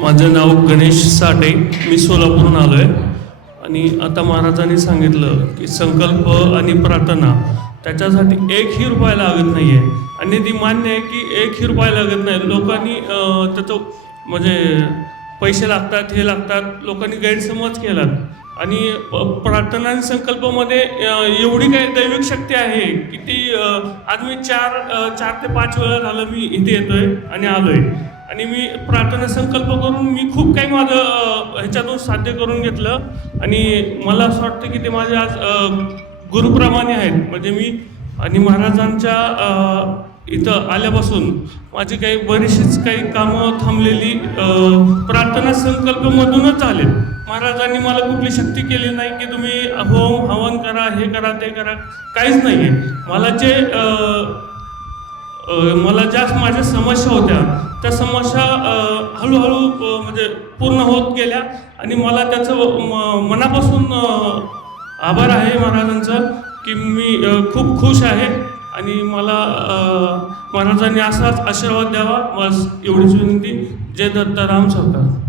माझं नाव गणेश साठे. मी सोलापूरहून आलो आहे आणि आता महाराजांनी सांगितलं की संकल्प आणि प्रार्थना त्याच्यासाठी एकही रुपया लागत नाही आहे आणि ती मान्य आहे की एकही रुपया लागत नाही. लोकांनी त्याचं म्हणजे पैसे लागतात हे लागतात. लोकांनी गैरसमज केलात. आणि प्रार्थना आणि संकल्पामध्ये एवढी काही दैविक शक्ती आहे की ती आज मी चार चार ते पाच वेळा झालं मी इथे येतोय आणि आलोय. आणि मी प्रार्थना संकल्प करून मी खूप काही माझं ह्याच्यातून साध्य करून घेतलं. आणि मला असं वाटतं की ते माझे आज गुरुप्रमाणे आहेत. म्हणजे मी आणि महाराजांच्या इथं आल्यापासून माझी काही बरीचशीच काही कामं थांबलेली प्रार्थना संकल्पमधूनच झाले. महाराजांनी मला कुठली शक्ती केली नाही की तुम्ही होम हवन करा हे करा ते करा. काहीच नाही आहे मला जे मला ज्या माझ्या समस्या होत्या त्या समस्या हळूहळू म्हणजे पूर्ण होत गेल्या आणि मला त्याचं म- मनापासून आभार आहे महाराजांचं की मी खूप खुश आहे आणि मला महाराजांनी असाच आशीर्वाद द्यावा. बस एवढीच विनंती. जय दत्ताराम सरकार. राम